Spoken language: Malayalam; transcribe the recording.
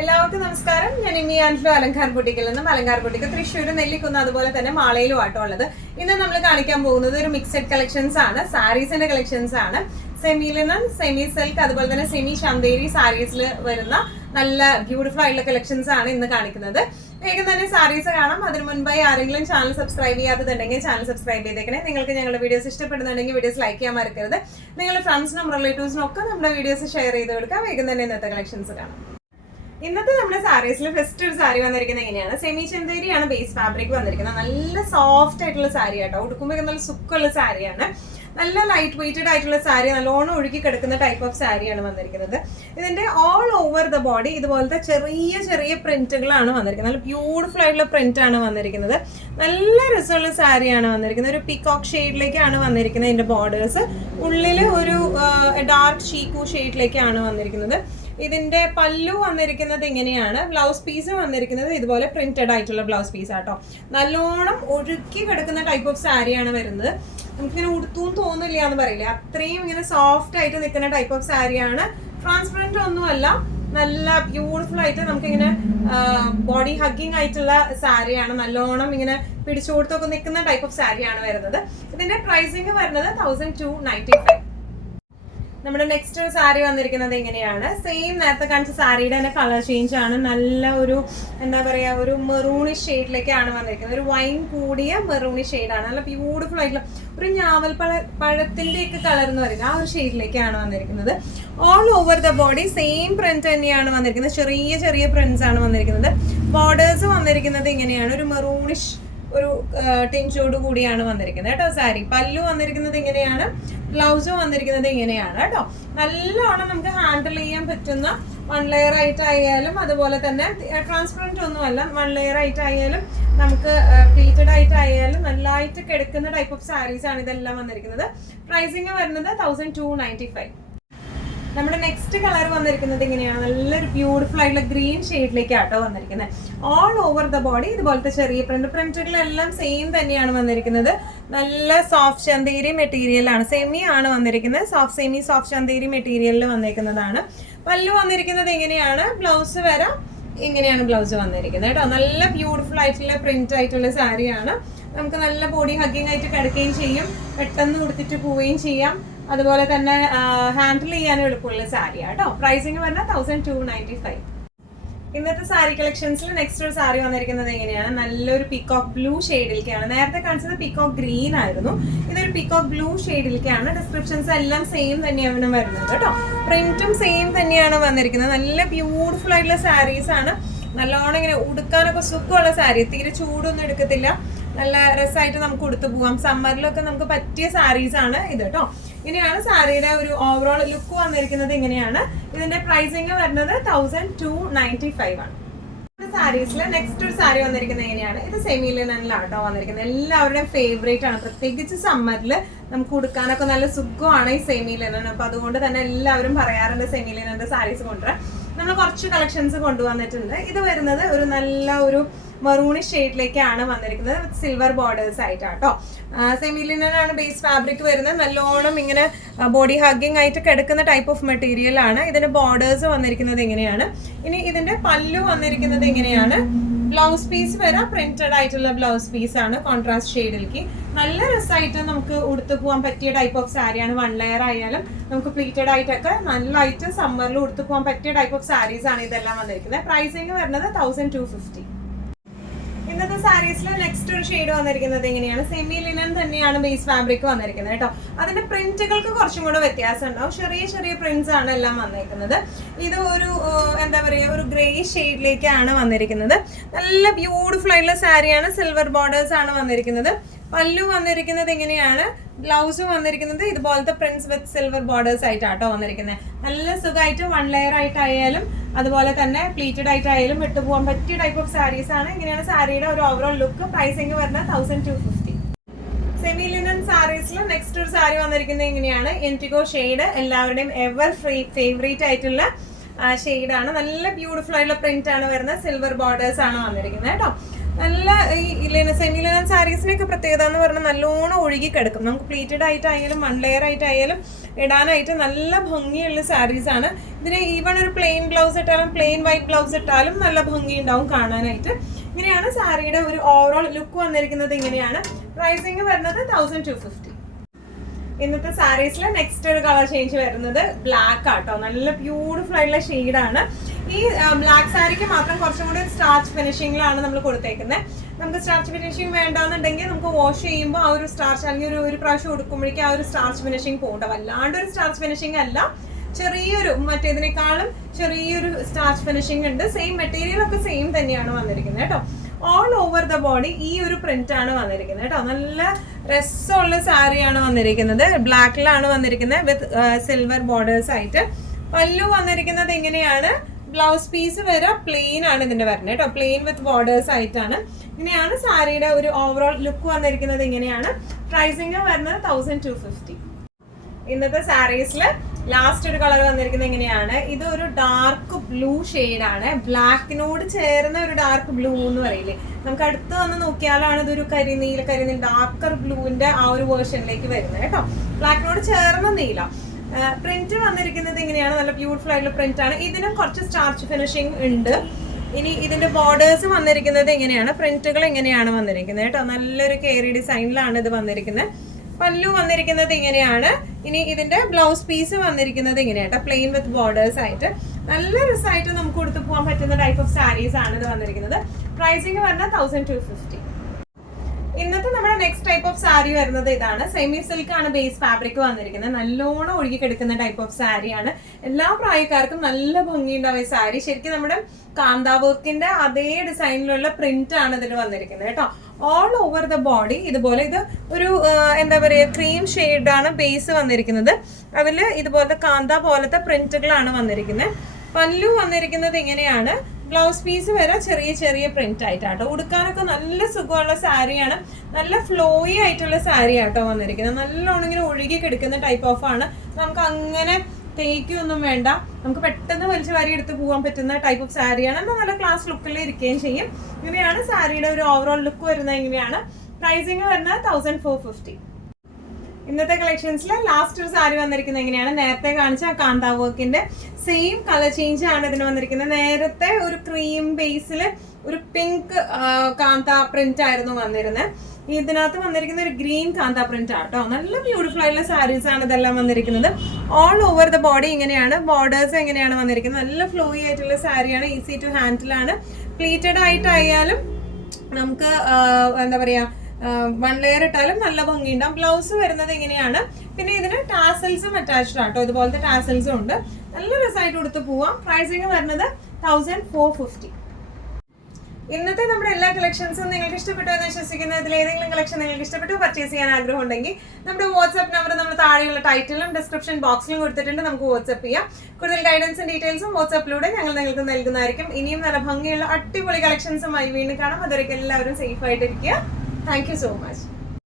എല്ലാവർക്കും നമസ്കാരം. ഞാൻ ഇമ്മി ആൻഫ്ലോ അലങ്കാർ ബുട്ടിക്കിൽ നിന്നും. അലങ്കാർ ബുട്ടിക്ക് തൃശ്ശൂർ, നെല്ലിക്കുന്ന്, അതുപോലെ തന്നെ മാളയിലും ആട്ടോ ഉള്ളത്. ഇന്ന് നമ്മൾ കാണിക്കാൻ പോകുന്നത് ഒരു മിക്സഡ് കളക്ഷൻസ് ആണ്, സാരീസിന്റെ കളക്ഷൻസ് ആണ്. സെമി ലിനൻ, സെമി സിൽക്ക്, അതുപോലെ തന്നെ സെമി ചന്തേരി സാരീസിൽ വരുന്ന നല്ല ബ്യൂട്ടിഫുൾ ആയിട്ടുള്ള കളക്ഷൻസ് ആണ് ഇന്ന് കാണിക്കുന്നത്. വേഗം തന്നെ സാരീസ് കാണാം. അതിന് മുൻപായി ആരെങ്കിലും ചാനൽ സബ്സ്ക്രൈബ് ചെയ്യാത്തതുണ്ടെങ്കിൽ ചാനൽ സബ്സ്ക്രൈബ് ചെയ്തേക്കണേ. നിങ്ങൾക്ക് ഞങ്ങളുടെ വീഡിയോസ് ഇഷ്ടപ്പെടുന്നുണ്ടെങ്കിൽ വീഡിയോസ് ലൈക്ക് ചെയ്യാൻ മറക്കരുത്. നിങ്ങളുടെ ഫ്രണ്ട്സിനും റിലേറ്റീവ്സിനും ഒക്കെ നമ്മുടെ വീഡിയോസ് ഷെയർ ചെയ്ത് കൊടുക്കാം. വേഗം തന്നെ ഇന്നത്തെ കളക്ഷൻസ് കാണാം. ഇന്നത്തെ നമ്മുടെ സാരീസിൽ ഫസ്റ്റ് ഒരു സാരി വന്നിരിക്കുന്നത് എങ്ങനെയാണ്, സെമി ചന്തേരിയാണ് ബേസ് ഫാബ്രിക് വന്നിരിക്കുന്നത്. നല്ല സോഫ്റ്റ് ആയിട്ടുള്ള സാരി ആട്ടോ, ഉടുക്കുമ്പോൾ നല്ല സുഖമുള്ള സാരിയാണ്. നല്ല ലൈറ്റ് വെയ്റ്റഡ് ആയിട്ടുള്ള സാരി, നല്ലോണം ഒഴുകി കിടക്കുന്ന ടൈപ്പ് ഓഫ് സാരിയാണ് വന്നിരിക്കുന്നത്. ഇതിന്റെ ഓൾ ഓവർ ദ ബോഡി ഇതുപോലത്തെ ചെറിയ ചെറിയ പ്രിന്റുകളാണ് വന്നിരിക്കുന്നത്. നല്ല ബ്യൂട്ടിഫുൾ ആയിട്ടുള്ള പ്രിന്റ് ആണ് വന്നിരിക്കുന്നത്. നല്ല രസമുള്ള സാരിയാണ് വന്നിരിക്കുന്നത്. ഒരു പീകോക്ക് ഷെയ്ഡിലേക്കാണ് വന്നിരിക്കുന്നത്. ഇതിന്റെ ബോർഡേഴ്സ് ഉള്ളിൽ ഒരു ഡാർക്ക് ഷീക്കു ഷെയ്ഡിലേക്കാണ് വന്നിരിക്കുന്നത്. ഇതിന്റെ പല്ലു വന്നിരിക്കുന്നത് ഇങ്ങനെയാണ്. ബ്ലൗസ് പീസ് വന്നിരിക്കുന്നത് ഇതുപോലെ പ്രിന്റഡ് ആയിട്ടുള്ള ബ്ലൗസ് പീസ് ആട്ടോ. നല്ലോണം ഒഴുക്കി കിടക്കുന്ന ടൈപ്പ് ഓഫ് സാരിയാണ് വരുന്നത്. നമുക്കിങ്ങനെ ഉടുത്തും തോന്നില്ല എന്ന് പറയില്ലേ, അത്രയും ഇങ്ങനെ സോഫ്റ്റ് ആയിട്ട് നിൽക്കുന്ന ടൈപ്പ് ഓഫ് സാരിയാണ്. ട്രാൻസ്പെറന്റ് ഒന്നുമല്ല, നല്ല ബ്യൂട്ടിഫുൾ ആയിട്ട് നമുക്കിങ്ങനെ ബോഡി ഹഗ്ഗിങ് ആയിട്ടുള്ള സാരിയാണ്. നല്ലോണം ഇങ്ങനെ പിടിച്ചു കൊടുത്തൊക്കെ നിൽക്കുന്ന ടൈപ്പ് ഓഫ് സാരിയാണ് വരുന്നത്. ഇതിന്റെ പ്രൈസിങ് വരുന്നത് 1295. നമ്മുടെ നെക്സ്റ്റ് ഒരു സാരി വന്നിരിക്കുന്നത് എങ്ങനെയാണ്, സെയിം നേരത്തെ കാണിച്ച സാരിയുടെ തന്നെ കളർ ചേഞ്ച് ആണ്. നല്ല ഒരു എന്താ പറയുക, ഒരു മെറൂണിഷ് ഷെയ്ഡിലേക്കാണ് വന്നിരിക്കുന്നത്. ഒരു വൈൻ കൂടിയ മെറൂണിഷ് ഷെയ്ഡാണ്. നല്ല ബ്യൂട്ടിഫുൾ ആയിട്ടുള്ള ഒരു ഞാവൽ പഴത്തിൻ്റെയൊക്കെ കളർ എന്ന് പറയുന്നത് ആ ഒരു ഷെയ്ഡിലേക്കാണ് വന്നിരിക്കുന്നത്. All over the body same print തന്നെയാണ് വന്നിരിക്കുന്നത്. ചെറിയ ചെറിയ പ്രിന്റ്സ് ആണ് വന്നിരിക്കുന്നത്. ബോർഡേഴ്സ് വന്നിരിക്കുന്നത് ഇങ്ങനെയാണ്, ഒരു മെറൂണിഷ് ഒരു ടിഞ്ചോട് കൂടിയാണ് വന്നിരിക്കുന്നത് കേട്ടോ സാരി. പല്ലു വന്നിരിക്കുന്നത് ഇങ്ങനെയാണ്, ബ്ലൗസും വന്നിരിക്കുന്നത് ഇങ്ങനെയാണ് കേട്ടോ. നല്ലോണം നമുക്ക് ഹാൻഡിൽ ചെയ്യാൻ പറ്റുന്ന വൺ ലെയർ ആയിട്ടായാലും, അതുപോലെ തന്നെ ട്രാൻസ്പെറന്റ് ഒന്നുമല്ല, വൺ ലെയർ ആയിട്ടായാലും നമുക്ക് പ്ലീറ്റഡ് ആയിട്ടായാലും നല്ലതായിട്ട് കിടക്കുന്ന ടൈപ്പ് ഓഫ് സാരീസ് ആണ് ഇതെല്ലാം വന്നിരിക്കുന്നത്. പ്രൈസിങ് വരുന്നത് 1295. നമ്മുടെ നെക്സ്റ്റ് കളർ വന്നിരിക്കുന്നത് ഇങ്ങനെയാണ്, നല്ലൊരു ബ്യൂട്ടിഫുൾ ആയിട്ടുള്ള ഗ്രീൻ ഷെയ്ഡിലേക്കാട്ടോ വന്നിരിക്കുന്നത്. ഓൾ ഓവർ ദ ബോഡി ഇതുപോലത്തെ ചെറിയ പ്രിന്റുകളെല്ലാം സെയിം തന്നെയാണ് വന്നിരിക്കുന്നത്. നല്ല സോഫ്റ്റ് ചന്തേരി മെറ്റീരിയലാണ്, സെമി ആണ് വന്നിരിക്കുന്നത്. സെമി സോഫ്റ്റ് ചന്തേരി മെറ്റീരിയലിൽ വന്നിരിക്കുന്നതാണ്. പല്ലു വന്നിരിക്കുന്നത് എങ്ങനെയാണ്, ബ്ലൗസ് വരാം ഇങ്ങനെയാണ് ബ്ലൗസ് വന്നിരിക്കുന്നത് കേട്ടോ. നല്ല ബ്യൂട്ടിഫുൾ ആയിട്ടുള്ള പ്രിന്റ് ആയിട്ടുള്ള സാരിയാണ്. നമുക്ക് നല്ല ബോഡി ഹഗ്ഗിങ് ആയിട്ട് കിടക്കുകയും ചെയ്യും, പെട്ടെന്ന് ഉടുത്തിട്ട് പോവുകയും ചെയ്യാം. അതുപോലെ തന്നെ ഹാൻഡിൽ ചെയ്യാനും എളുപ്പമുള്ള സാരിയാണ് കേട്ടോ. പ്രൈസിങ് പറഞ്ഞാൽ 1295. ഇന്നത്തെ സാരി കളക്ഷൻസിൽ നെക്സ്റ്റ് ഒരു സാരി വന്നിരിക്കുന്നത് എങ്ങനെയാണ്, നല്ലൊരു പീകോക്ക് ബ്ലൂ ഷെയ്ഡിലേക്കാണ്. നേരത്തെ കാണിച്ചത് പീകോക്ക് ഗ്രീൻ ആയിരുന്നു, ഇതൊരു പീകോക്ക് ബ്ലൂ ഷെയ്ഡിലേക്കാണ്. ഡിസ്ക്രിപ്ഷൻസ് എല്ലാം സെയിം തന്നെയാണ് വരുന്നത് കേട്ടോ. പ്രിന്റും സെയിം തന്നെയാണ് വന്നിരിക്കുന്നത്. നല്ല ബ്യൂട്ടിഫുൾ ആയിട്ടുള്ള സാരീസ് ആണ്. നല്ലോണം ഇങ്ങനെ ഉടുക്കാനൊക്കെ സുഖമുള്ള സാരി, തീരെ ചൂടൊന്നും എടുക്കത്തില്ല, നല്ല രസമായിട്ട് നമുക്ക് ഉടുത്തു പോവാം. സമ്മറിലൊക്കെ നമുക്ക് പറ്റിയ സാരീസ് ആണ് ഇത് കേട്ടോ. ഇങ്ങനെയാണ് സാരിയുടെ ഒരു ഓവറോൾ ലുക്ക് വന്നിരിക്കുന്നത്. ഇങ്ങനെയാണ് ഇതിന്റെ പ്രൈസിങ് വരുന്നത് 1295 ആണ്. സാരീസിൽ നെക്സ്റ്റ് ഒരു സാരി വന്നിരിക്കുന്നത് എങ്ങനെയാണ്, ഇത് സെമി ലിനനിലാട്ടോ വന്നിരിക്കുന്നത്. എല്ലാവരുടെയും ഫേവറേറ്റ് ആണ്, പ്രത്യേകിച്ച് സമ്മറിൽ നമുക്ക് ഉടുക്കാനൊക്കെ നല്ല സുഖമാണ് ഈ സെമി ലിനൻ. അപ്പൊ അതുകൊണ്ട് തന്നെ എല്ലാവരും പറയാറുണ്ട് സെമി ലിനന്റെ സാരീസ് കൊണ്ടുവരാൻ. നമ്മൾ കുറച്ച് കളക്ഷൻസ് കൊണ്ടുവന്നിട്ടുണ്ട്. ഇത് വരുന്നത് ഒരു നല്ല ഒരു മെറൂണിഷ് ഷെയ്ഡിലേക്കാണ് വന്നിരിക്കുന്നത്, സിൽവർ ബോർഡേഴ്സ് ആയിട്ടാട്ടോ. സെമി ലിനൻ ആണ് ബേസ് ഫാബ്രിക് വരുന്നത്. നല്ലോണം ഇങ്ങനെ ബോഡി ഹഗ്ഗിങ് ആയിട്ട് കിടക്കുന്ന ടൈപ്പ് ഓഫ് മെറ്റീരിയൽ ആണ്. ഇതിന്റെ ബോർഡേഴ്സ് വന്നിരിക്കുന്നത് എങ്ങനെയാണ്. ഇനി ഇതിന്റെ പല്ലു വന്നിരിക്കുന്നത് എങ്ങനെയാണ്, ബ്ലൗസ് പീസ് വരെ പ്രിന്റഡ് ആയിട്ടുള്ള ബ്ലൗസ് പീസ് ആണ് കോൺട്രാസ്റ്റ് ഷെയ്ഡിലേക്ക്. നല്ല രസമായിട്ട് നമുക്ക് ഉടുത്തു പോകാൻ പറ്റിയ ടൈപ്പ് ഓഫ് സാരിയാണ്. വൺ ലെയർ ആയാലും നമുക്ക് പ്ലീറ്റഡ് ആയിട്ടൊക്കെ നല്ലതായിട്ട് സമ്മറിൽ ഉടുത്തു പോകാൻ പറ്റിയ ടൈപ്പ് ഓഫ് സാരീസ് ആണ് ഇതെല്ലാം വന്നിരിക്കുന്നത്. പ്രൈസിങ് വരുന്നത് 1250. ഇന്നത്തെ സാരീസിൽ നെക്സ്റ്റ് ഒരു ഷെയ്ഡ് വന്നിരിക്കുന്നത് എങ്ങനെയാണ്, സെമി ലിനൻ തന്നെയാണ് ബേസ് ഫാബ്രിക് വന്നിരിക്കുന്നത് കേട്ടോ. അതിന്റെ പ്രിന്റുകൾക്ക് കുറച്ചും കൂടെ വ്യത്യാസം ഉണ്ടാവും. ചെറിയ ചെറിയ പ്രിന്റ്സ് ആണ് എല്ലാം വന്നിരിക്കുന്നത്. ഇത് ഒരു എന്താ പറയുക, ഒരു ഗ്രേ ഷെയ്ഡിലേക്കാണ് വന്നിരിക്കുന്നത്. നല്ല ബ്യൂട്ടിഫുൾ ആയിട്ടുള്ള സാരിയാണ്. സിൽവർ ബോർഡേഴ്സ് ആണ് വന്നിരിക്കുന്നത്. പല്ലു വന്നിരിക്കുന്നത് എങ്ങനെയാണ്, ബ്ലൗസ് വന്നിരിക്കുന്നത് ഇതുപോലത്തെ പ്രിന്റ്സ് വിത്ത് സിൽവർ ബോർഡേഴ്സ് ആയിട്ടാട്ടോ വന്നിരിക്കുന്നത്. നല്ല സുഖമായിട്ട് വൺ ലെയർ ആയിട്ടായാലും അതുപോലെ തന്നെ പ്ലീറ്റഡ് ആയിട്ടായാലും വിട്ടുപോകാൻ പറ്റിയ ടൈപ്പ് ഓഫ് സാരീസ് ആണ്. ഇങ്ങനെയാണ് സാരിയുടെ ഒരു ഓവറോൾ ലുക്ക്. പ്രൈസിങ് വരുന്നത് 1250. സെമി ലിനൻ സാരീസിൽ നെക്സ്റ്റ് ഒരു സാരി വന്നിരിക്കുന്നത് എങ്ങനെയാണ്, ഇൻഡിഗോ ഷെയ്ഡ്, എല്ലാവരുടെയും എവർ ഫേവറേറ്റ് ആയിട്ടുള്ള ഷെയ്ഡാണ്. നല്ല ബ്യൂട്ടിഫുൾ ആയിട്ടുള്ള പ്രിന്റ് ആണ് വരുന്നത്. സിൽവർ ബോർഡേഴ്സ് ആണ് വന്നിരിക്കുന്നത് കേട്ടോ. നല്ല ഈ സെമി ലിനൻ സാരീസിനൊക്കെ പ്രത്യേകത എന്ന് പറഞ്ഞാൽ നല്ലോണം ഒഴുകി കിടക്കും. നമുക്ക് പ്ലീറ്റഡ് ആയിട്ടായാലും 1 ലെയർ ആയിട്ടായാലും ഇടാനായിട്ട് നല്ല ഭംഗിയുള്ള സാരീസാണ്. ഇതിന് ഈവൺ ഒരു പ്ലെയിൻ ബ്ലൗസ് ഇട്ടാലും പ്ലെയിൻ വൈറ്റ് ബ്ലൗസ് ഇട്ടാലും നല്ല ഭംഗി ഉണ്ടാവും കാണാനായിട്ട്. ഇങ്ങനെയാണ് സാരിയുടെ ഒരു ഓവറോൾ ലുക്ക് വന്നിരിക്കുന്നത്. ഇങ്ങനെയാണ് പ്രൈസിങ് വരുന്നത് 1250. ഇന്നത്തെ സാരീസിലെ നെക്സ്റ്റ് ഒരു കളർ ചേഞ്ച് വരുന്നത് ബ്ലാക്ക് ആട്ടോ. നല്ല ബ്യൂട്ടിഫുൾ ആയിട്ടുള്ള ഷെയ്ഡാണ്. ഈ ബ്ലാക്ക് സാരിക്ക് മാത്രം കുറച്ചും കൂടി സ്റ്റാർച്ച് ഫിനിഷിങ്ങിലാണ് നമ്മൾ കൊടുത്തേക്കുന്നത്. നമുക്ക് സ്റ്റാർച്ച് ഫിനിഷിങ് വേണ്ടാന്നുണ്ടെങ്കിൽ നമുക്ക് വാഷ് ചെയ്യുമ്പോൾ ആ ഒരു സ്റ്റാർച്ച് അല്ലെങ്കിൽ ഒരു പ്രാവശ്യം കൊടുക്കുമ്പോഴേക്കും ആ ഒരു സ്റ്റാർച്ച് ഫിനിഷിങ് പോകണ്ട. വല്ലാണ്ട് ഒരു സ്റ്റാർച്ച് ഫിനിഷിങ് അല്ല, ചെറിയൊരു മറ്റേതിനേക്കാളും ചെറിയൊരു സ്റ്റാർച്ച് ഫിനിഷിംഗ് ഉണ്ട്. സെയിം മെറ്റീരിയൽ ഒക്കെ സെയിം തന്നെയാണ് വന്നിരിക്കുന്നത് കേട്ടോ. ഓൾ ഓവർ ദ ബോഡി ഈ ഒരു പ്രിന്റ് ആണ് വന്നിരിക്കുന്നത് കേട്ടോ. നല്ല രസമുള്ള സാരിയാണ് വന്നിരിക്കുന്നത്. ബ്ലാക്കിലാണ് വന്നിരിക്കുന്നത് വിത്ത് സിൽവർ ബോർഡേഴ്സ് ആയിട്ട്. പല്ലു വന്നിരിക്കുന്നത് ഇങ്ങനെയാണ്. ബ്ലൗസ് പീസ് വരെ പ്ലെയിൻ ആണ് ഇതിന്റെ വരുന്നത് കേട്ടോ. പ്ലെയിൻ വിത്ത് ബോർഡേഴ്സ് ആയിട്ടാണ്. ഇങ്ങനെയാണ് സാരിയുടെ ഒരു ഓവറോൾ ലുക്ക് വന്നിരിക്കുന്നത്. ഇങ്ങനെയാണ് പ്രൈസിങ് വരുന്നത് 1250. ഇന്നത്തെ സാരീസിൽ ലാസ്റ്റ് ഒരു കളർ വന്നിരിക്കുന്നത് എങ്ങനെയാണ്. ഇത് ഒരു ഡാർക്ക് ബ്ലൂ ഷെയ്ഡാണ്. ബ്ലാക്കിനോട് ചേർന്ന ഒരു ഡാർക്ക് ബ്ലൂ എന്ന് പറയില്ലേ, നമുക്ക് അടുത്ത് വന്ന് നോക്കിയാലാണ് ഇതൊരു കരിനീല ഡാർക്കർ ബ്ലൂവിന്റെ ആ ഒരു വേർഷനിലേക്ക് വരുന്നത് കേട്ടോ. ബ്ലാക്കിനോട് ചേർന്ന നീല. പ്രിന്റ് വന്നിരിക്കുന്നത് ഇങ്ങനെയാണ്. നല്ല ബ്യൂട്ടിഫുൾ ആയിട്ടുള്ള പ്രിന്റ് ആണ്. ഇതിനും കുറച്ച് സ്റ്റാർച്ച് ഫിനിഷിംഗ് ഉണ്ട്. ഇനി ഇതിന്റെ ബോർഡേഴ്സ് വന്നിരിക്കുന്നത് ഇങ്ങനെയാണ്. പ്രിന്റുകൾ ഇങ്ങനെയാണ് വന്നിരിക്കുന്നത് കേട്ടോ. നല്ലൊരു കേറി ഡിസൈനിലാണ് ഇത് വന്നിരിക്കുന്നത്. പല്ലു വന്നിരിക്കുന്നത് ഇങ്ങനെയാണ്. ഇനി ഇതിന്റെ ബ്ലൗസ് പീസ് വന്നിരിക്കുന്നത് ഇങ്ങനെയാട്ടോ, പ്ലെയിൻ വിത്ത് ബോർഡേഴ്സ് ആയിട്ട്. നല്ല രസമായിട്ട് നമുക്ക് കൊടുത്തു പോകാൻ പറ്റുന്ന ടൈപ്പ് ഓഫ് സാരീസ് ആണ് ഇത് വന്നിരിക്കുന്നത്. പ്രൈസിങ് പറഞ്ഞാൽ 1250. ഇന്നത്തെ നമ്മുടെ നെക്സ്റ്റ് ടൈപ്പ് ഓഫ് സാരി വരുന്നത് ഇതാണ്. സെമി സിൽക്ക് ആണ് ബേസ് ഫാബ്രിക് വന്നിരിക്കുന്നത്. നല്ലോണം ഒഴുകി കിടക്കുന്ന ടൈപ്പ് ഓഫ് സാരിയാണ്. എല്ലാ പ്രായക്കാർക്കും നല്ല ഭംഗിയുണ്ടാവും ഈ സാരി. ശരിക്കും നമ്മുടെ കാന്താ വർക്കിന്റെ അതേ ഡിസൈനിലുള്ള പ്രിന്റ് ആണ് ഇതിൽ വന്നിരിക്കുന്നത് കേട്ടോ. ഓൾ ഓവർ ദ ബോഡി ഇതുപോലെ ഇത് ഒരു എന്താ പറയുക ക്രീം ഷെയ്ഡാണ് ബേസ് വന്നിരിക്കുന്നത്. അതിൽ ഇതുപോലത്തെ കാന്ത പോലത്തെ പ്രിന്റുകളാണ് വന്നിരിക്കുന്നത്. പല്ലു വന്നിരിക്കുന്നത് ഇങ്ങനെയാണ്. ബ്ലൗസ് പീസ് വരെ ചെറിയ ചെറിയ പ്രിന്റ് ആയിട്ടാട്ടോ. ഉടുക്കാനൊക്കെ നല്ല സുഖമുള്ള സാരിയാണ്. നല്ല ഫ്ലോയി ആയിട്ടുള്ള സാരി ആട്ടോ വന്നിരിക്കുന്നത്. നല്ലോണം ഇങ്ങനെ ഒഴുകി കിടക്കുന്ന ടൈപ്പ് ഓഫ് ആണ്. നമുക്ക് അങ്ങനെ തേക്കൊന്നും വേണ്ട, നമുക്ക് പെട്ടെന്ന് വലിച്ചു വാരി എടുത്ത് പോകാൻ പറ്റുന്ന ടൈപ്പ് ഓഫ് സാരിയാണ്. എന്നാൽ നല്ല ക്ലാസ് ലുക്കിൽ ഇരിക്കുകയും ചെയ്യും. ഇങ്ങനെയാണ് സാരിയുടെ ഒരു ഓവറോൾ ലുക്ക് വരുന്നത്. ഇങ്ങനെയാണ് പ്രൈസിങ് വരുന്നത് 1450. ഇന്നത്തെ കളക്ഷൻസിൽ ലാസ്റ്റ് ഒരു സാരി വന്നിരിക്കുന്നത് എങ്ങനെയാണ്. നേരത്തെ കാണിച്ച കാന്താ വർക്കിന്റെ സെയിം കളർ ചേഞ്ച് ആണ് ഇതിന് വന്നിരിക്കുന്നത്. നേരത്തെ ഒരു ക്രീം ബേസിൽ ഒരു പിങ്ക് കാന്താ പ്രിന്റ് ആയിരുന്നു വന്നിരുന്നത്. ഇതിനകത്ത് വന്നിരിക്കുന്ന ഒരു ഗ്രീൻ കാന്താ പ്രിന്റ് ആട്ടോ. നല്ല ബ്യൂട്ടിഫുൾ ആയിട്ടുള്ള സാരീസ് ആണ് ഇതെല്ലാം വന്നിരിക്കുന്നത്. ഓൾ ഓവർ ദ ബോഡി ഇങ്ങനെയാണ്. ബോർഡേഴ്സ് എങ്ങനെയാണ് വന്നിരിക്കുന്നത്. നല്ല ഫ്ലോയി ആയിട്ടുള്ള സാരിയാണ്. ഈസി ടു ഹാൻഡിലാണ്. പ്ലീറ്റഡ് ആയിട്ടായാലും നമുക്ക് എന്താ പറയാ 1 ലെയർ ഇട്ടാലും നല്ല ഭംഗിയുണ്ടാവും. ബ്ലൗസ് വരുന്നത് ഇങ്ങനെയാണ്. പിന്നെ ഇതിന് ടാസൽസും അറ്റാച്ച്ഡ് ആട്ടോ. ഇതുപോലത്തെ ടാസൽസും ഉണ്ട്. നല്ല രസമായിട്ട് കൊടുത്ത് പോവാം. പ്രൈസിങ് വരുന്നത് 1450. ഇന്നത്തെ നമ്മുടെ എല്ലാ കളക്ഷൻസും നിങ്ങൾക്ക് ഇഷ്ടപ്പെട്ടു എന്ന് വിശ്വസിക്കുന്നു. ഇതിൽ ഏതെങ്കിലും കളക്ഷൻ നിങ്ങൾക്ക് ഇഷ്ടപ്പെട്ടു പർച്ചേസ് ചെയ്യാൻ ആഗ്രഹം ഉണ്ടെങ്കിൽ നമ്മുടെ വാട്സ്ആപ്പ് നമ്പർ നമ്മൾ താഴെയുള്ള ടൈറ്റിലും ഡിസ്ക്രിപ്ഷൻ ബോക്സിലും കൊടുത്തിട്ടുണ്ട്. നമുക്ക് വാട്സ്ആപ്പ് ചെയ്യാം. കൂടുതൽ ഗൈഡൻസും ഡീറ്റെയിൽസും വാട്സ്ആപ്പിലൂടെ ഞങ്ങൾ നിങ്ങൾക്ക് നൽകുന്നതായിരിക്കും. ഇനിയും നല്ല ഭംഗിയുള്ള അടിപൊളി കളക്ഷൻസുമായി വീണ്ടും കാണാം. അതുവരെയ്ക്കും എല്ലാവരും സേഫ് ആയിട്ടിരിക്കുക. Thank you so much.